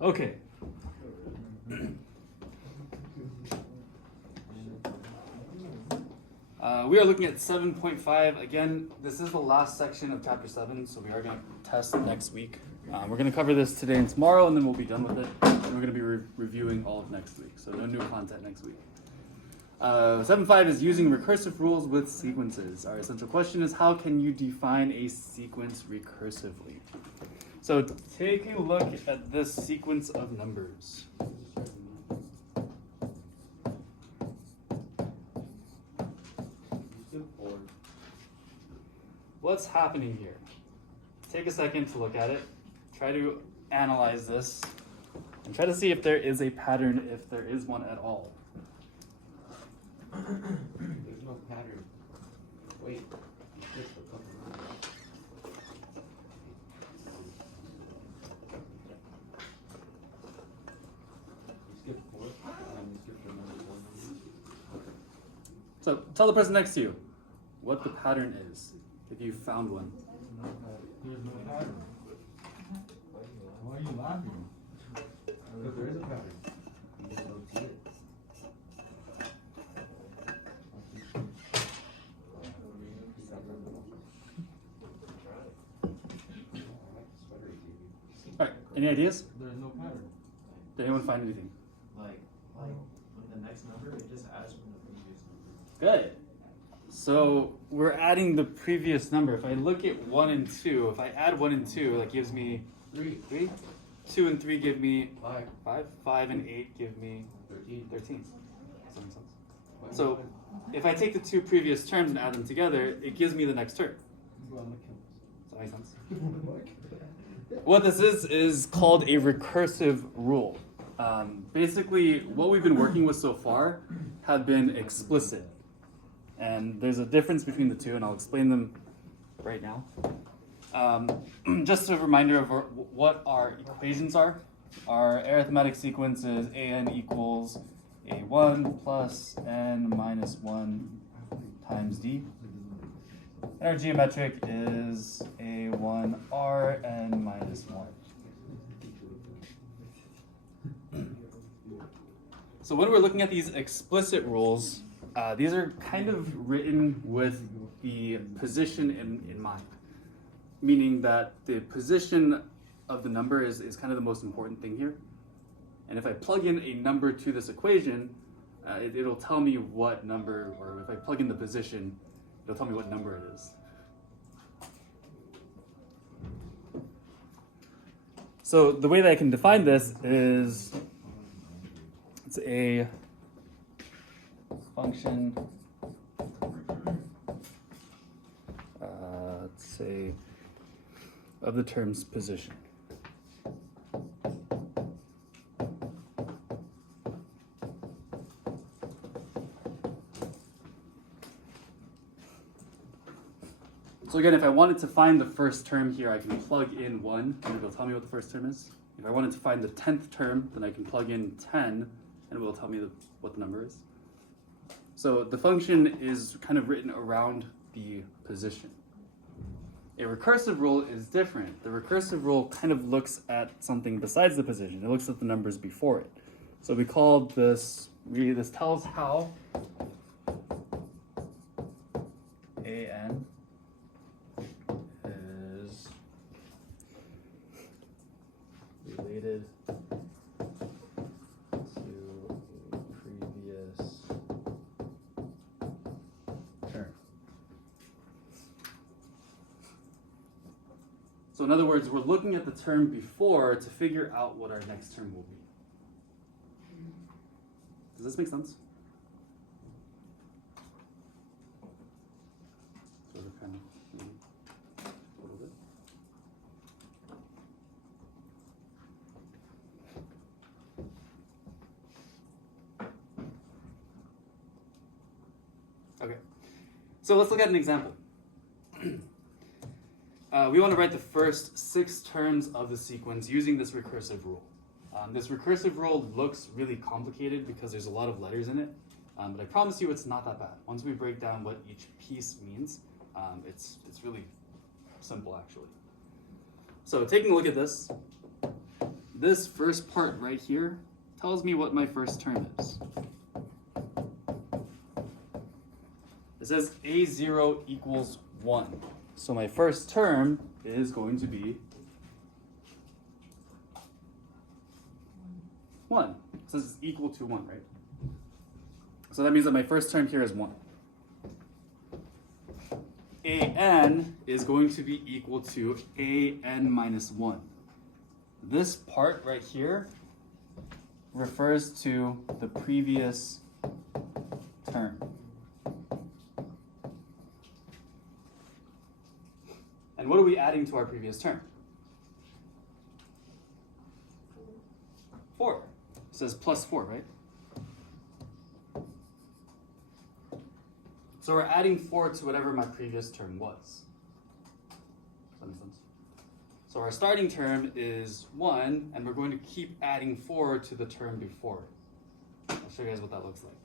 Okay. We are looking at 7.5. Again, this is the last section of chapter 7, so we are going to test next week. We're going to cover this today and tomorrow, and then we'll be done with it. And we're going to be reviewing all of next week, so no new content next week. 7.5 is using recursive rules with sequences. Our essential question is, how can you define a sequence recursively? So take a look at this sequence of numbers. What's happening here? Take a second to look at it. Try to analyze this and try to see if there is a pattern, if there is one at all. There's no pattern. Wait. Just a couple numbers. You skip 4, and you skip the number 1. So tell the person next to you what the pattern is, if you found one. There's no pattern. Why are you laughing? But there is a pattern. You just don't see it. All right, any ideas? There's no pattern. Did anyone find anything? Like with the next number, it just adds from the previous number. Good. So we're adding the previous number. If I look at 1 and 2, if I add 1 and 2, that gives me 3, 3. 2 and 3 give me 5, 5. 5 and 8 give me 13. 13. Does that make sense? So if I take the two previous terms and add them together, it gives me the next term. Does that make sense? What this is called a recursive rule. Basically, what we've been working with so far have been explicit. And there's a difference between the two, and I'll explain them right now. Just a reminder of what our equations are. Our arithmetic sequence is an equals a1 plus n minus 1 times d. And our geometric is a1r n minus 1. So when we're looking at these explicit rules, these are kind of written with the position in mind, meaning that the position of the number is kind of the most important thing here. And if I plug in a number to this equation, it'll tell me what number, or if I plug in the position, it'll tell me what number it is. So the way that I can define this is it's a function, let's say, of the term's position. So again, if I wanted to find the first term here, I can plug in 1, and it'll tell me what the first term is. If I wanted to find the 10th term, then I can plug in 10, and it will tell me what the number is. So the function is kind of written around the position. A recursive rule is different. The recursive rule kind of looks at something besides the position. It looks at the numbers before it. So we call this, this tells how an is related to a previous term. So in other words, we're looking at the term before to figure out what our next term will be. Does this make sense? Sort of, kind of, maybe a little bit. Okay, so let's look at an example. We want to write the first 6 terms of the sequence using this recursive rule. This recursive rule looks really complicated because there's a lot of letters in it, but I promise you it's not that bad. Once we break down what each piece means, it's really simple actually. So taking a look at this, this first part right here tells me what my first term is. It says A0 equals 1. So my first term is going to be 1. It says it's equal to 1, right? So that means that my first term here is 1. AN is going to be equal to AN minus 1. This part right here refers to the previous term. And what are we adding to our previous term? 4. It says plus 4, right? So we're adding 4 to whatever my previous term was. Does that make sense? So our starting term is 1, and we're going to keep adding 4 to the term before. I'll show you guys what that looks like.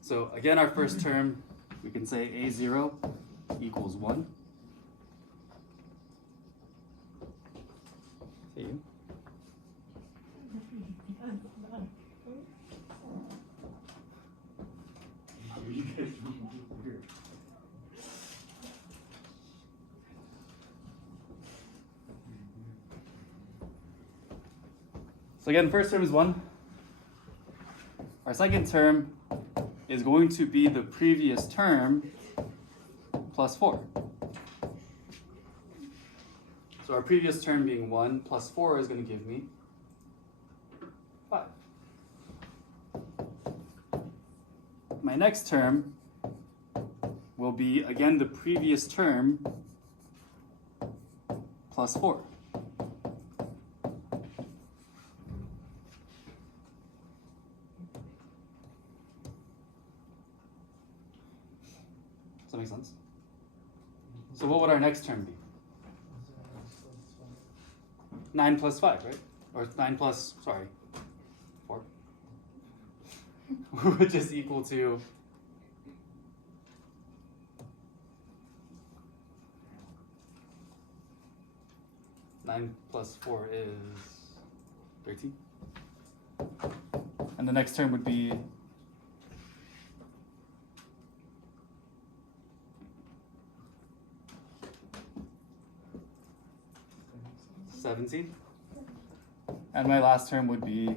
So again, our first term, we can say A0 equals 1. See? You guys are weird. So again, first term is 1. Our second term is going to be the previous term plus 4. So our previous term being 1 plus 4 is going to give me 5. My next term will be, again, the previous term plus 4. Does that make sense? So what would our next term be? 9 plus 5, right? Or 9 plus, sorry, 4. Which is equal to 9 plus 4 is 13. And the next term would be 17. And my last term would be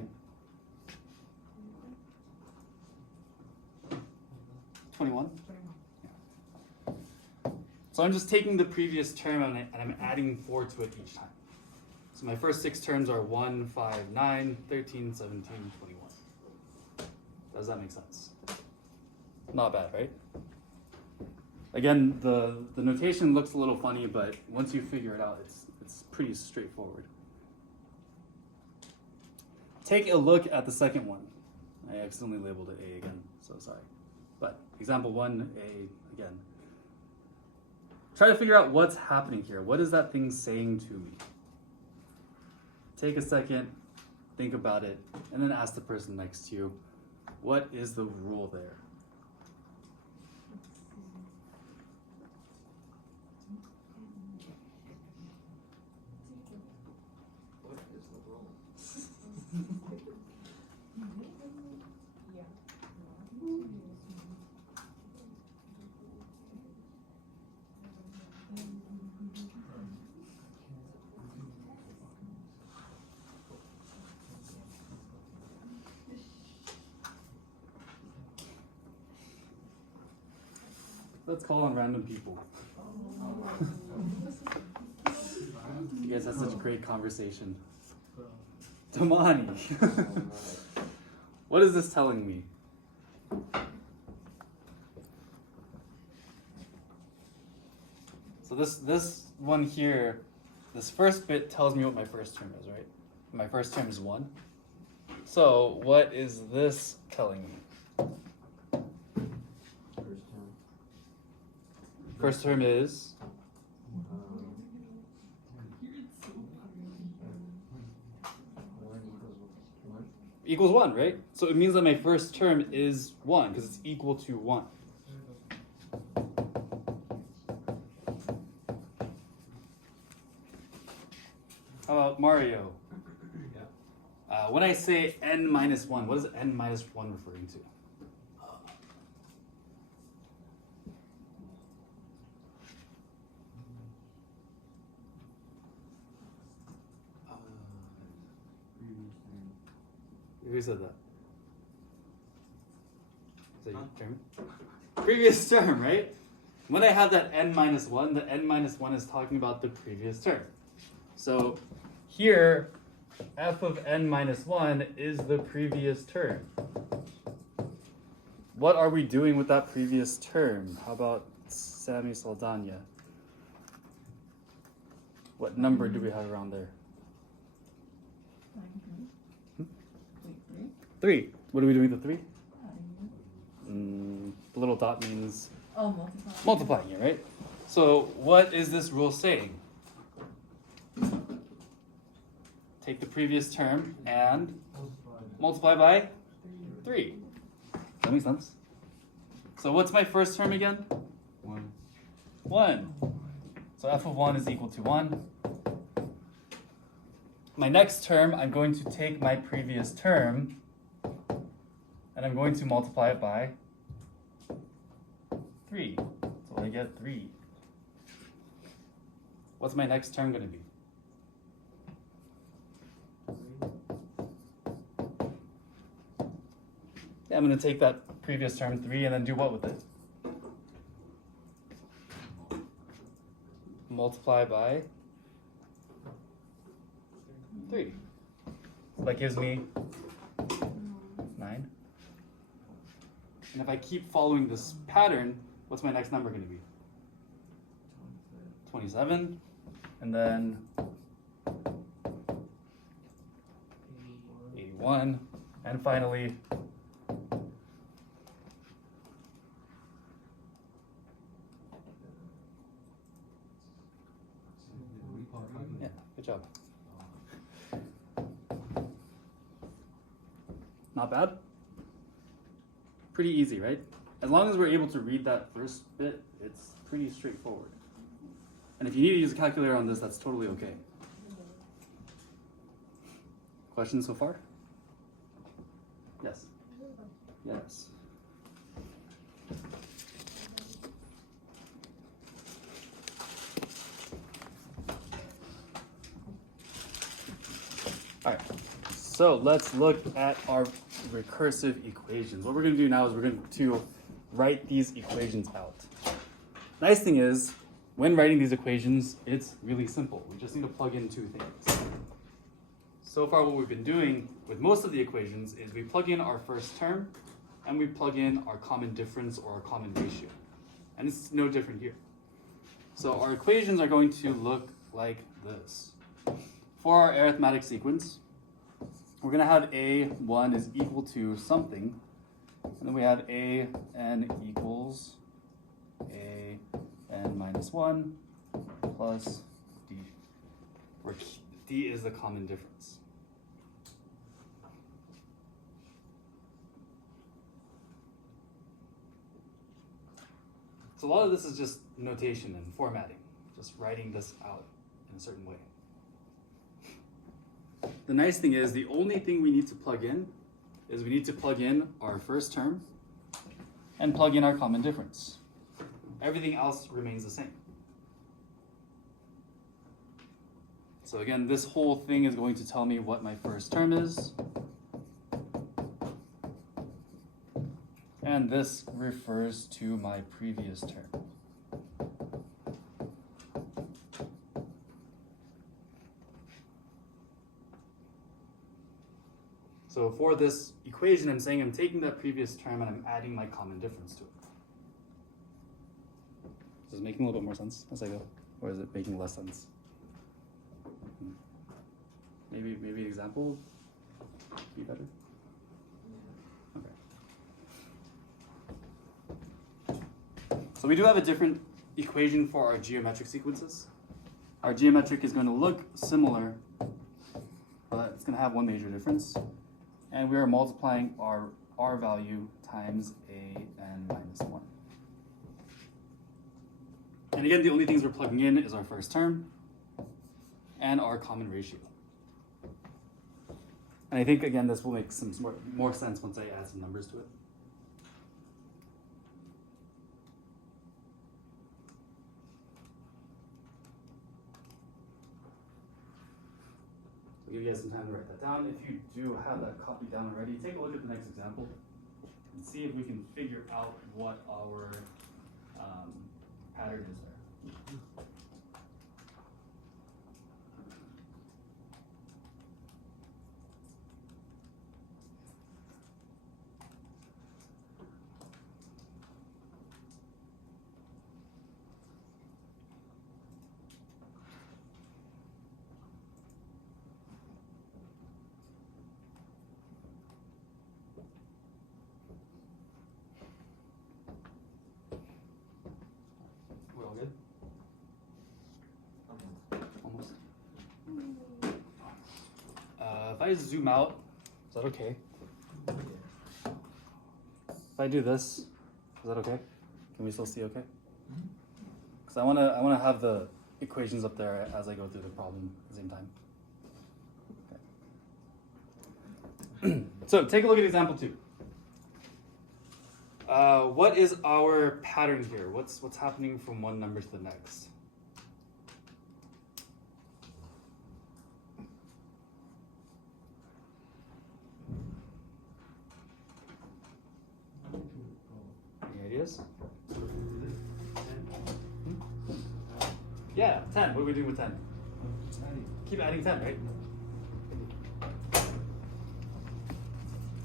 21. So I'm just taking the previous term and I'm adding 4 to it each time. So my first 6 terms are 1, 5, 9, 13, 17, 21. Does that make sense? Not bad, right? Again, the notation looks a little funny, but once you figure it out, it's pretty straightforward. Take a look at the second one. I accidentally labeled it A again, so sorry. But example 1A again. Try to figure out what's happening here. What is that thing saying to me? Take a second, think about it, and then ask the person next to you, what is the rule there? What is the rule? Let's call on random people. You guys had such a great conversation. Damani, what is this telling me? So this one here, this first bit tells me what my first term is, right? My first term is 1. So what is this telling me? First term is equals 1, right? So it means that my first term is 1 because it's equal to 1. How about Mario? Yeah. When I say n minus 1, what is n minus 1 referring to? Who said that? Is that you, Jeremy? Previous term, right? When I have that n minus 1, the n minus 1 is talking about the previous term. So here, f of n minus 1 is the previous term. What are we doing with that previous term? How about Sammy Saldana? What number do we have around there? 3. What are we doing with the 3? The little dot means multiplying it, right? So what is this rule saying? Take the previous term and multiply by 3. Does that make sense? So what's my first term again? 1. 1. So f of 1 is equal to 1. My next term, I'm going to take my previous term and I'm going to multiply it by 3. So I get 3. What's my next term going to be? Yeah, I'm going to take that previous term 3 and then do what with it? Multiply by 3. So that gives me 9. And if I keep following this pattern, what's my next number going to be? 27. And then 81. And finally, yeah, good job. Not bad? Pretty easy, right? As long as we're able to read that first bit, it's pretty straightforward. And if you need to use a calculator on this, that's totally okay. Questions so far? Yes. Yes. All right. So let's look at our recursive equations. What we're going to do now is we're going to write these equations out. Nice thing is, when writing these equations, it's really simple. We just need to plug in 2 things. So far what we've been doing with most of the equations is we plug in our first term and we plug in our common difference or our common ratio. And it's no different here. So our equations are going to look like this. For our arithmetic sequence, we're going to have a1 is equal to something, and then we have a(n) equals a(n) minus 1 plus d, where d is the common difference. So a lot of this is just notation and formatting, just writing this out in a certain way. The nice thing is the only thing we need to plug in is we need to plug in our first term and plug in our common difference. Everything else remains the same. So again, this whole thing is going to tell me what my first term is. And this refers to my previous term. So for this equation, I'm saying I'm taking that previous term and I'm adding my common difference to it. Is this making a little bit more sense as I go? Or is it making less sense? Maybe an example would be better? Okay. So we do have a different equation for our geometric sequences. Our geometric is going to look similar, but it's going to have one major difference. And we are multiplying our r value times a(n) minus 1. And again, the only things we're plugging in is our first term and our common ratio. And I think, again, this will make some more sense once I add some numbers to it. So give you guys some time to write that down. If you do have that copy down already, take a look at the next example and see if we can figure out what our pattern is there. We're all good? Almost. If I zoom out, is that okay? If I do this, is that okay? Can we still see okay? Because I wanna have the equations up there as I go through the problem at the same time. Okay. So take a look at example 2. What is our pattern here? What's happening from one number to the next? Any ideas? Yeah, 10. What are we doing with 10? Keep adding 10, right?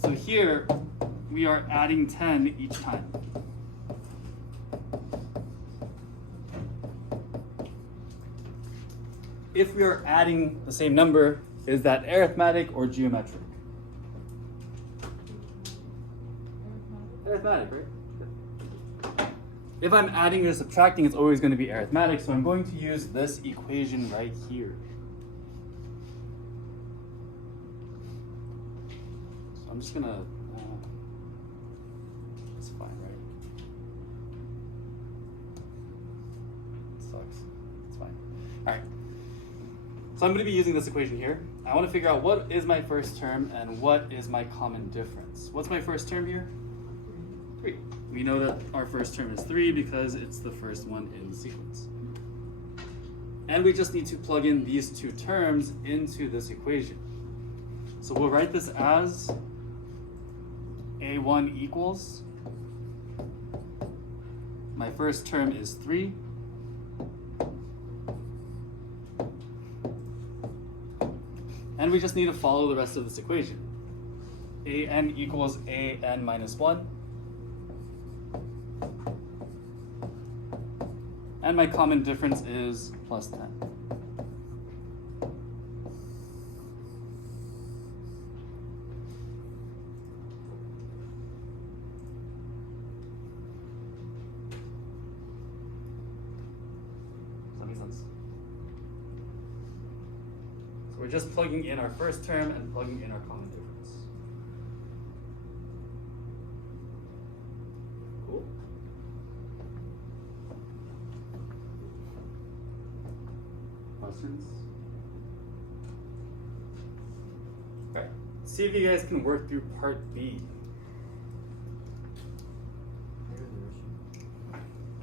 So here, we are adding 10 each time. If we are adding the same number, is that arithmetic or geometric? Arithmetic, right? If I'm adding or subtracting, it's always going to be arithmetic, so I'm going to use this equation right here. So I'm just going to, it's fine, right? It sucks. It's fine. All right. So I'm going to be using this equation here. I want to figure out what is my first term and what is my common difference. What's my first term here? 3. We know that our first term is 3 because it's the first one in the sequence. And we just need to plug in these two terms into this equation. So we'll write this as A1 equals, my first term is 3, and we just need to follow the rest of this equation. AN equals AN minus 1. And my common difference is plus 10. Does that make sense? So we're just plugging in our first term and plugging in our common difference. Cool. Questions? Okay. See if you guys can work through part B.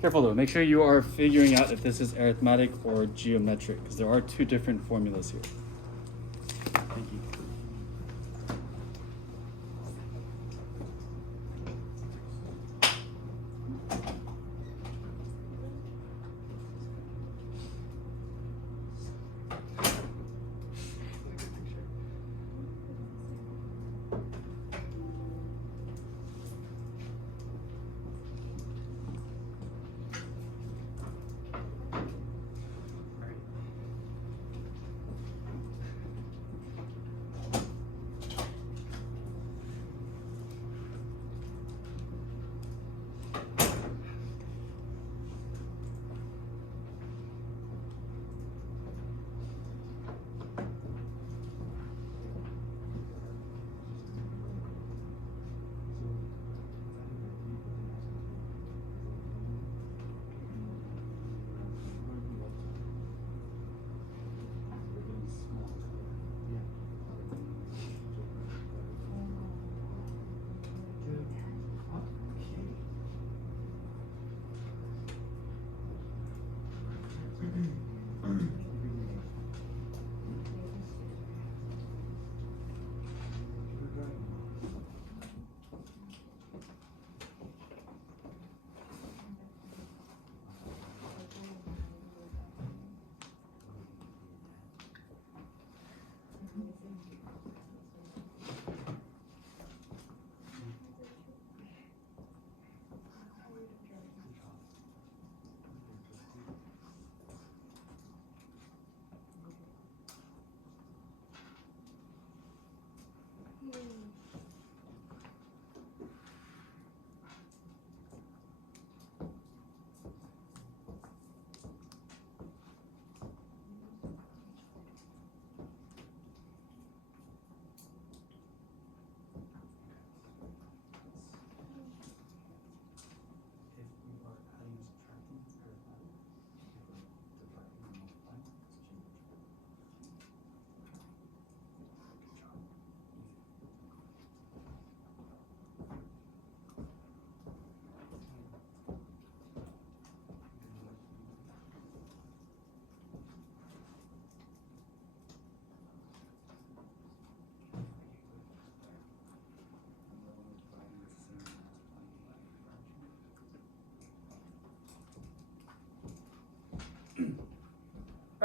Careful though, make sure you are figuring out if this is arithmetic or geometric, because there are two different formulas here. Thank you.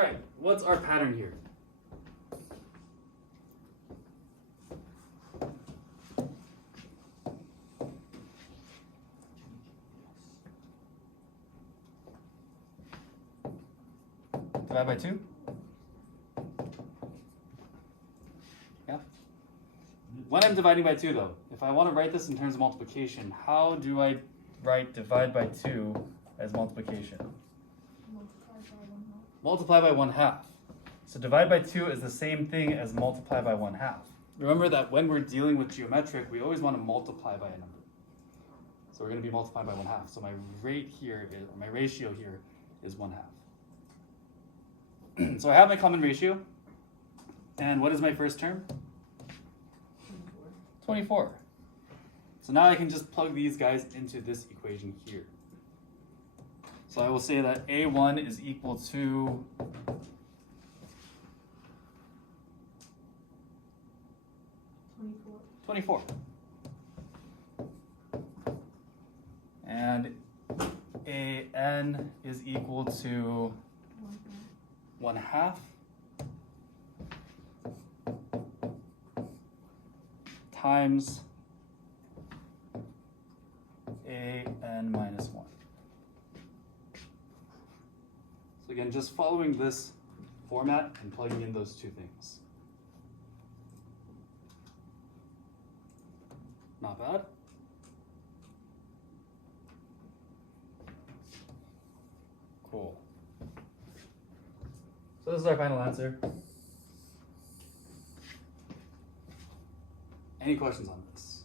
Alright, what's our pattern here? Divide by 2? Yeah? When I'm dividing by 2 though, if I want to write this in terms of multiplication, how do I write divide by 2 as multiplication? Multiply by 1/2. So divide by 2 is the same thing as multiply by 1/2. Remember that when we're dealing with geometric, we always want to multiply by a number. So we're going to be multiplied by 1/2. So my rate here, or my ratio here, is 1/2. So I have my common ratio. And what is my first term? 24. So now I can just plug these guys into this equation here. So I will say that A1 is equal to 24. And AN is equal to 1/2 times AN minus 1. So again, just following this format and plugging in those two things. Not bad. Cool. So this is our final answer. Any questions on this?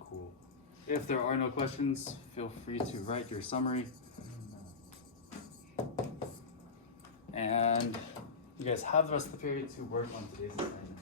Cool. If there are no questions, feel free to write your summary. And you guys have the rest of the period to work on today's assignment.